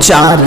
4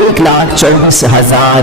1,24,000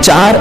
4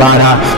12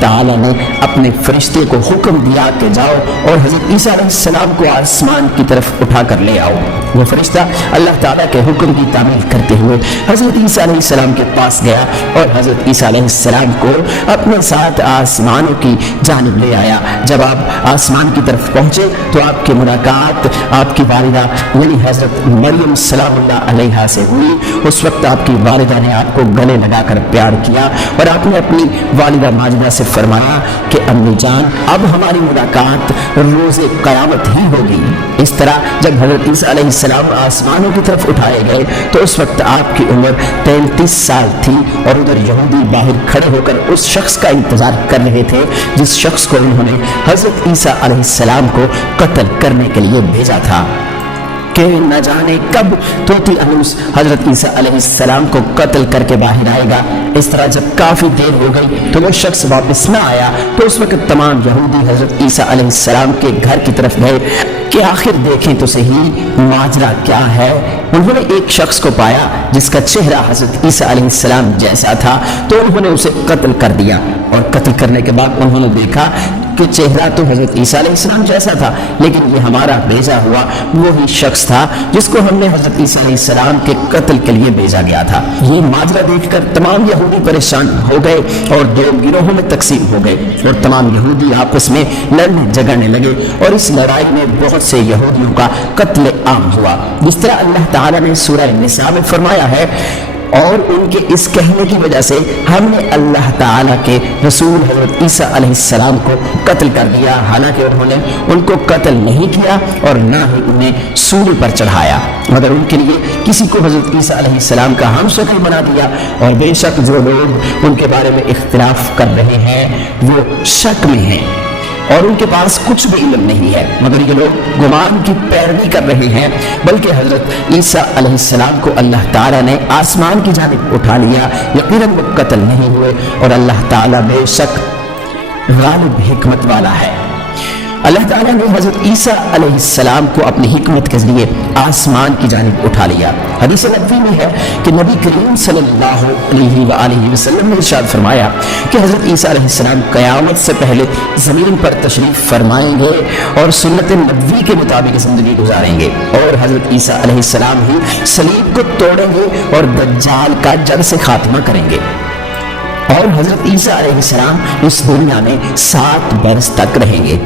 تعالیٰ نے اپنے فرشتے کو حکم دیا کہ جاؤ اور حضرت عیسیٰ علیہ السلام کو آسمان کی طرف اٹھا کر لے آؤ۔ وہ فرشتہ اللہ تعالیٰ کے حکم کی تعمیل کرتے ہوئے حضرت عیسیٰ علیہ السلام کے پاس گیا اور حضرت عیسیٰ علیہ السلام کو اپنے ساتھ آسمانوں کی جانب لے آیا۔ جب آپ آسمان کی طرف پہنچے تو آپ کی ملاقات آپ کی والدہ یعنی حضرت مریم سلام اللہ علیہا سے ہوئی۔ اس وقت آپ کی والدہ نے آپ کو گلے لگا کر پیار کیا اور آپ نے اپنی والدہ ماجدہ سے فرمایا کہ امی جان اب ہماری ملاقات روز قیامت ہی ہوگی۔ اس طرح جب حضرت عیسیٰ علیہ السلام آسمانوں کی طرف اٹھائے گئے تو اس وقت آپ کی عمر 33 سال تھی اور ادھر یہودی باہر کھڑے ہو کر اس شخص کا انتظار کر رہے تھے جس شخص کو انہوں نے حضرت عیسیٰ علیہ السلام کو قتل کرنے کے لیے بھیجا تھا کہ نہ جانے کب توتی انوس حضرت عیسیٰ علیہ السلام کو قتل کر کے باہر آئے گا۔ اس طرح جب کافی دیر ہو گئی تو وہ شخص واپس نہ آیا تو اس وقت تمام یہودی حضرت عیسیٰ علیہ السلام کے گھر کی طرف گئے کہ آخر دیکھیں تو صحیح ماجرا کیا ہے۔ انہوں نے ایک شخص کو پایا جس کا چہرہ حضرت عیسیٰ علیہ السلام جیسا تھا تو انہوں نے اسے قتل کر دیا، اور قتل کرنے کے بعد انہوں نے دیکھا کہ چہرہ تو حضرت عیسیٰ علیہ السلام جیسا تھا لیکن یہ ہمارا بھیجا ہوا وہی شخص تھا جس کو ہم نے حضرت عیسیٰ علیہ السلام کے قتل کے لیے بھیجا گیا تھا۔ یہ ماجرا دیکھ کر تمام یہودی پریشان ہو گئے اور دو گروہوں میں تقسیم ہو گئے اور تمام یہودی آپس میں لڑنے جھگڑنے لگے اور اس لڑائی میں بہت سے یہودیوں کا قتل عام ہوا، جس طرح اللہ تعالیٰ نے سورہ نساء میں فرمایا ہے اور ان کے اس کہنے کی وجہ سے ہم نے اللہ تعالیٰ کے رسول حضرت عیسیٰ علیہ السلام کو قتل کر دیا، حالانکہ انہوں نے ان کو قتل نہیں کیا اور نہ ہی انہیں سولی پر چڑھایا، مگر ان کے لیے کسی کو حضرت عیسیٰ علیہ السلام کا ہم شکل بنا دیا۔ اور بے شک جو لوگ ان کے بارے میں اختلاف کر رہے ہیں وہ شک میں ہیں اور ان کے پاس کچھ بھی علم نہیں ہے، مگر یہ لوگ گمان کی پیروی کر رہے ہیں، بلکہ حضرت عیسیٰ علیہ السلام کو اللہ تعالیٰ نے آسمان کی جانب اٹھا لیا، یقیناً وہ قتل نہیں ہوئے اور اللہ تعالیٰ بے شک غالب حکمت والا ہے۔ اللہ تعالیٰ نے حضرت عیسیٰ علیہ السلام کو اپنی حکمت کے ذریعے آسمان کی جانب اٹھا لیا۔ حدیث نبوی میں ہے کہ نبی کریم صلی اللہ علیہ وآلہ وسلم نے ارشاد فرمایا کہ حضرت عیسیٰ علیہ السلام قیامت سے پہلے زمین پر تشریف فرمائیں گے اور سنت نبوی کے مطابق زندگی گزاریں گے، اور حضرت عیسیٰ علیہ السلام ہی صلیب کو توڑیں گے اور دجال کا جڑ سے خاتمہ کریں گے، اور حضرت عیسیٰ علیہ السلام اس دنیا میں 7 برس تک رہیں گے۔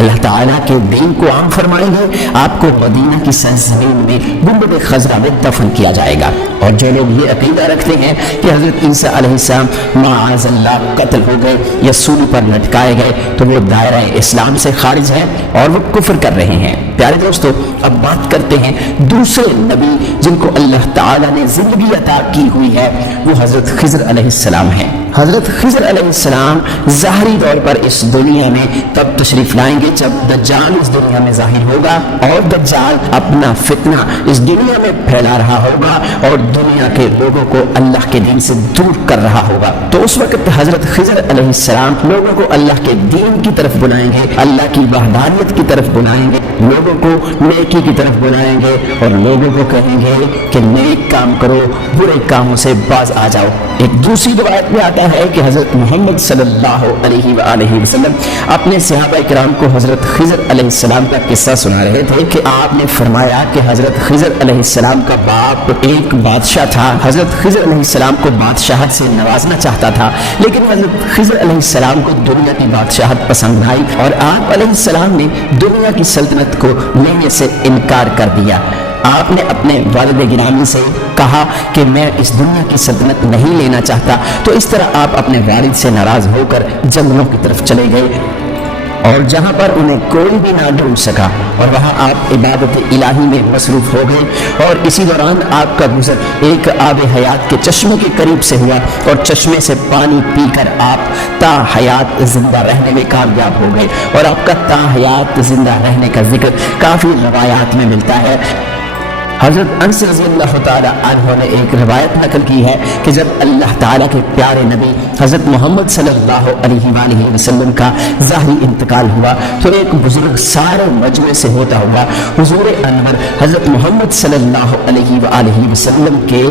اللہ تعالیٰ کے دین کو عام فرمائیں گے، آپ کو مدینہ کی سرزمین میں گنبد خضرا میں دفن کیا جائے گا۔ اور جو لوگ یہ عقیدہ رکھتے ہیں کہ حضرت عیسیٰ علیہ السلام معاذ اللہ قتل ہو گئے یا سولی پر لٹکائے گئے تو وہ دائرہ اسلام سے خارج ہیں اور وہ کفر کر رہے ہیں۔ پیارے دوستو، اب بات کرتے ہیں دوسرے نبی جن کو اللہ تعالیٰ نے زندگی عطا کی ہوئی ہے، وہ حضرت خضر علیہ السلام ہیں۔ حضرت خضر علیہ السلام ظاہری طور پر اس دنیا میں تب تشریف لائیں گے جب دجال اس دنیا میں ظاہر ہوگا اور دجال اپنا فتنہ اس دنیا میں پھیلا رہا ہوگا اور دنیا کے لوگوں کو اللہ کے دین سے دور کر رہا ہوگا، تو اس وقت حضرت خضر علیہ السلام لوگوں کو اللہ کے دین کی طرف بلائیں گے، اللہ کی وحدانیت کی طرف بلائیں گے، لوگوں کو نیکی کی طرف بلائیں گے اور لوگوں کو کہیں گے کہ نیک کام کرو، برے کاموں سے باز آ جاؤ۔ ایک دوسری روایت میں آتا ہے کہ حضرت محمد صلی اللہ علیہ وآلہ وسلم اپنے صحابہ کرام کو حضرت خضر علیہ السلام کا قصہ سنا رہے تھے کہ آپ نے فرمایا کہ حضرت خضر علیہ السلام کا باپ ایک بادشاہ تھا، حضرت خضر علیہ السلام کو بادشاہت سے نوازنا چاہتا تھا، لیکن حضرت خضر علیہ السلام کو دنیا کی بادشاہت پسند آئی اور آپ علیہ السلام نے دنیا کی سلطنت کو لینے سے انکار کر دیا۔ آپ نے اپنے والد گرامی سے کہا کہ میں اس دنیا کی سلطنت نہیں لینا چاہتا، تو اس طرح آپ اپنے والد سے ناراض ہو کر جنگلوں کی طرف چلے گئے اور جہاں پر انہیں کوئی بھی نہ ڈھونڈ سکا، اور وہاں آپ عبادت الہی میں مصروف ہو گئے، اور اسی دوران آپ کا گزر ایک آب حیات کے چشمے کے قریب سے ہوا اور چشمے سے پانی پی کر آپ تا حیات زندہ رہنے میں کامیاب ہو گئے، اور آپ کا تا حیات زندہ رہنے کا ذکر کافی روایات میں ملتا ہے۔ حضرت انس رضی اللہ تعالی عنہ نے ایک روایت نقل کی ہے کہ جب اللہ تعالیٰ کے پیارے نبی حضرت محمد صلی اللہ علیہ وآلہ وسلم کا ظاہری انتقال ہوا تو ایک بزرگ سارے مجمع سے ہوتا ہوا حضور انور حضرت محمد صلی اللہ علیہ وآلہ وسلم کے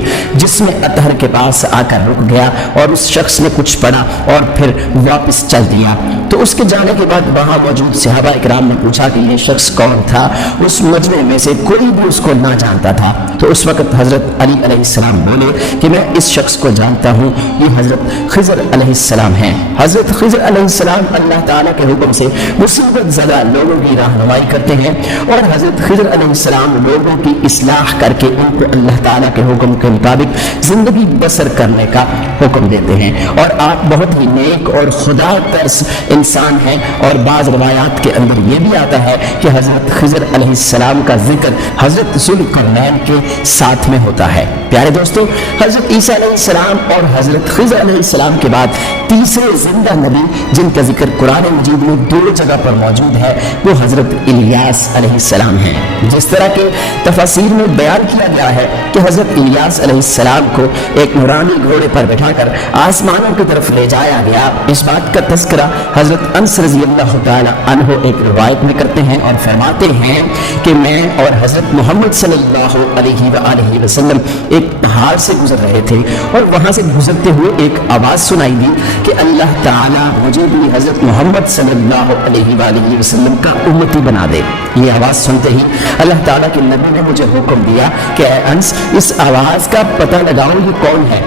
جسم اطہر کے پاس آ کر رک گیا اور اس شخص نے کچھ پڑھا اور پھر واپس چل دیا۔ تو اس کے جانے کے بعد وہاں موجود صحابہ اکرام نے پوچھا کہ یہ شخص کون تھا؟ اس مجمع میں سے کوئی بھی اس کو نہ جانتا تھا۔ تو اس وقت حضرت علی علیہ السلام بولے کہ میں اس شخص کو جانتا ہوں، یہ حضرت خضر علیہ السلام ہیں۔ حضرت خضر علیہ السلام اللہ تعالیٰ کے حکم سے مصیبت زدہ لوگوں کی رہنمائی کرتے ہیں اور حضرت خضر علیہ السلام لوگوں کی اصلاح کر کے ان کو اللہ تعالیٰ کے حکم کے مطابق زندگی بسر کرنے کا حکم دیتے ہیں، اور آپ بہت ہی نیک اور خدا ترس انسان ہیں۔ اور بعض روایات کے اندر یہ بھی آتا ہے کہ حضرت خضر علیہ السلام کا ذکر حضرت ذوالقرنین کے ساتھ میں ہوتا ہے۔ پیارے دوستو، حضرت عیسیٰ علیہ السلام اور حضرت خضر علیہ السلام کے بعد تیسرے زندہ نبی جن کا ذکر قرآن مجید میں 2 جگہ پر موجود ہے وہ حضرت الیاس علیہ السلام ہیں۔ جس طرح کے تفاسیر میں بیان کیا گیا ہے کہ حضرت الیاس علیہ السلام کو ایک نورانی گھوڑے پر بٹھا کر آسمانوں کی طرف لے جایا گیا، اس بات کا تذکرہ حضرت انس رضی اللہ تعالی عنہ ایک روایت میں کرتے ہیں اور فرماتے ہیں کہ میں اور حضرت محمد صلی اللہ علیہ وآلہ وسلم ایک پہاڑ سے گزر رہے تھے اور وہاں سے گزرتے ہوئے ایک آواز سنائی دی کہ اللہ تعالیٰ مجھے بھی حضرت محمد صلی اللہ علیہ وآلہ وسلم کا امتی بنا دے۔ یہ آواز سنتے ہی اللہ تعالیٰ کے نبی نے مجھے حکم دیا کہ اے انس اس آواز کا پتہ لگاؤ یہ کون ہے۔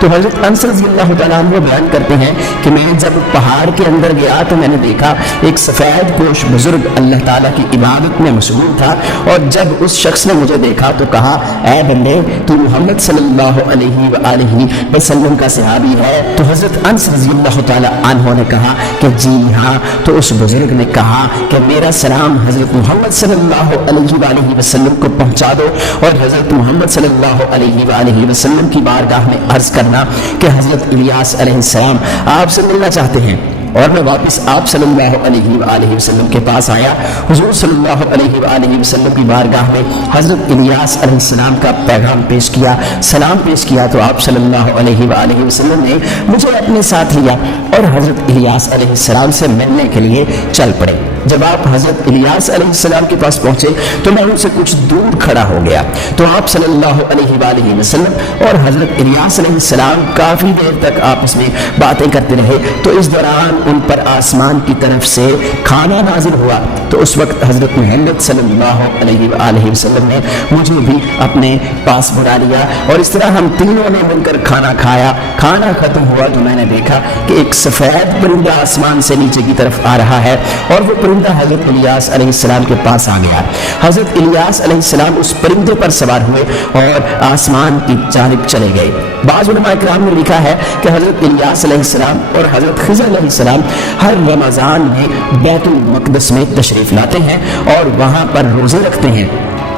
تو حضرت انس رضی اللہ تعالیٰ عنہ بیان کرتے ہیں کہ میں جب پہاڑ کے اندر گیا تو میں نے دیکھا ایک سفید پوش بزرگ اللہ تعالیٰ کی عبادت میں مشغول تھا، اور جب اس شخص نے مجھے دیکھا تو کہا اے بندے تو محمد صلی اللہ علیہ وآلہ وسلم کا صحابی ہے؟ تو حضرت انس رضی اللہ تعالیٰ عنہ نے کہا کہ جی ہاں۔ تو اس بزرگ نے کہا کہ میرا سلام حضرت محمد صلی اللہ علیہ وآلہ وسلم کو پہنچا دو، اور حضرت محمد صلی اللہ علیہ وآلہ وسلم کی بارگاہ میں عرض کرنا کہ حضرت الیاس علیہ السلام آپ سے ملنا چاہتے ہیں۔ اور میں واپس آپ صلی اللہ علیہ وآلہ وسلم کے پاس آیا، حضور صلی اللہ علیہ وآلہ وسلم کی بارگاہ میں حضرت الیاس علیہ السلام کا پیغام پیش کیا، سلام پیش کیا، تو آپ صلی اللہ علیہ وآلہ وسلم نے مجھے اپنے ساتھ لیا اور حضرت الیاس علیہ السلام سے ملنے کے لیے چل پڑے۔ جب آپ حضرت الیاس علیہ السلام کے پاس پہنچے تو میں ان سے کچھ دور کھڑا ہو گیا، تو آپ صلی اللہ علیہ وآلہ وسلم اور حضرت الیاس علیہ السلام کافی دیر تک آپس میں باتیں کرتے رہے۔ تو اس دوران ان پر آسمان کی طرف سے کھانا نازل ہوا، تو اس وقت حضرت محمد صلی اللہ علیہ وآلہ وسلم نے مجھے بھی اپنے پاس بلا لیا، اور اس طرح ہم تینوں نے مل کر کھانا کھایا۔ کھانا ختم ہوا تو میں نے دیکھا کہ ایک سفید پرندہ آسمان سے نیچے کی طرف آ رہا ہے، اور وہ پرندہ حضرت الیاس علیہ السلام کے پاس آ گیا۔ حضرت الیاس علیہ السلام اس پرندے پر سوار ہوئے اور آسمان کی جانب چلے گئے۔ بعض علماء اکرام نے لکھا ہے کہ حضرت الیاس علیہ السلام اور حضرت خضر علیہ السلام ہر رمضان میں بیت المقدس میں تشریف لاتے ہیں اور وہاں پر روزے رکھتے ہیں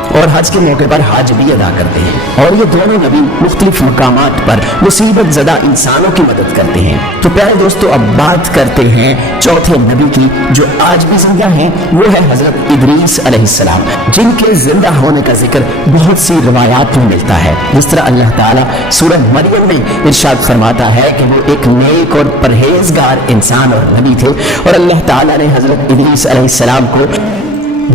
اور حج کے موقع پر حج بھی ادا کرتے ہیں، اور یہ دونوں نبی مختلف مقامات پر مصیبت زدہ انسانوں کی مدد کرتے ہیں۔ تو پیارے دوستو، اب بات کرتے ہیں چوتھے نبی کی جو آج بھی زندہ ہیں، وہ ہے حضرت ادریس علیہ السلام، جن کے زندہ ہونے کا ذکر بہت سی روایات میں ملتا ہے۔ جس طرح اللہ تعالیٰ سورہ مریم میں ارشاد فرماتا ہے کہ وہ ایک نیک اور پرہیزگار انسان اور نبی تھے، اور اللہ تعالیٰ نے حضرت ادریس علیہ السلام کو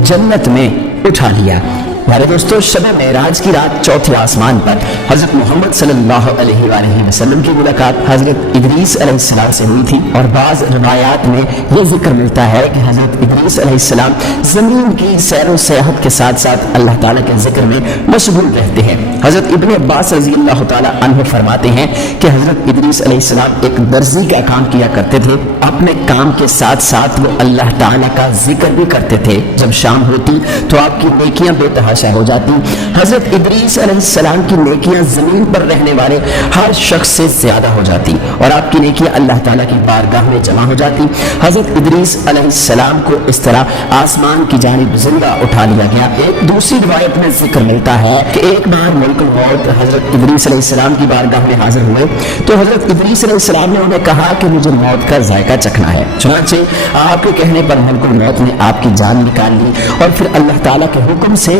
جنت میں اٹھا لیا۔ میرے دوستو، شب معراج کی رات چوتھے آسمان پر حضرت محمد صلی اللہ علیہ وآلہ وسلم کی ملاقات حضرت ادریس علیہ السلام سے ہوئی تھی، اور بعض روایات میں یہ ذکر ملتا ہے کہ حضرت ادریس علیہ السلام زمین کی سیر و سیاحت کے ساتھ ساتھ اللہ تعالیٰ کے ذکر میں مشغول رہتے ہیں۔ حضرت ابن عباس رضی اللہ تعالیٰ عنہ فرماتے ہیں کہ حضرت ادریس علیہ السلام ایک درزی کا کام کیا کرتے تھے، اپنے کام کے ساتھ ساتھ وہ اللہ تعالیٰ کا ذکر بھی کرتے تھے۔ جب شام ہوتی تو آپ کی نیکیاں بے تحاشا ہو جاتی۔ حضرت ادریس علیہ السلام کی نیکیاں زمین پر رہنے والے ہر شخص سے زیادہ ہو جاتی، اور آپ کی نیکیاں اللہ تعالیٰ کی بارگاہ میں جمع ہو جاتی۔ حضرت ادریس علیہ السلام کو اس طرح آسمان کی جانب زندہ اٹھا لیا گیا۔ ایک دوسری روایت میں ذکر ملتا ہے کہ ایک بار ملک الموت حضرت ادریس علیہ السلام کی بارگاہ میں حاضر ہوئے، تو حضرت ادریس علیہ السلام نے انہیں کہا کہ مجھے موت کا ذائقہ چکھنا ہے۔ چنانچہ آپ کے کہنے پر ملک الموت نے آپ کی جان نکال لی، اور پھر اللہ تعالیٰ کے حکم سے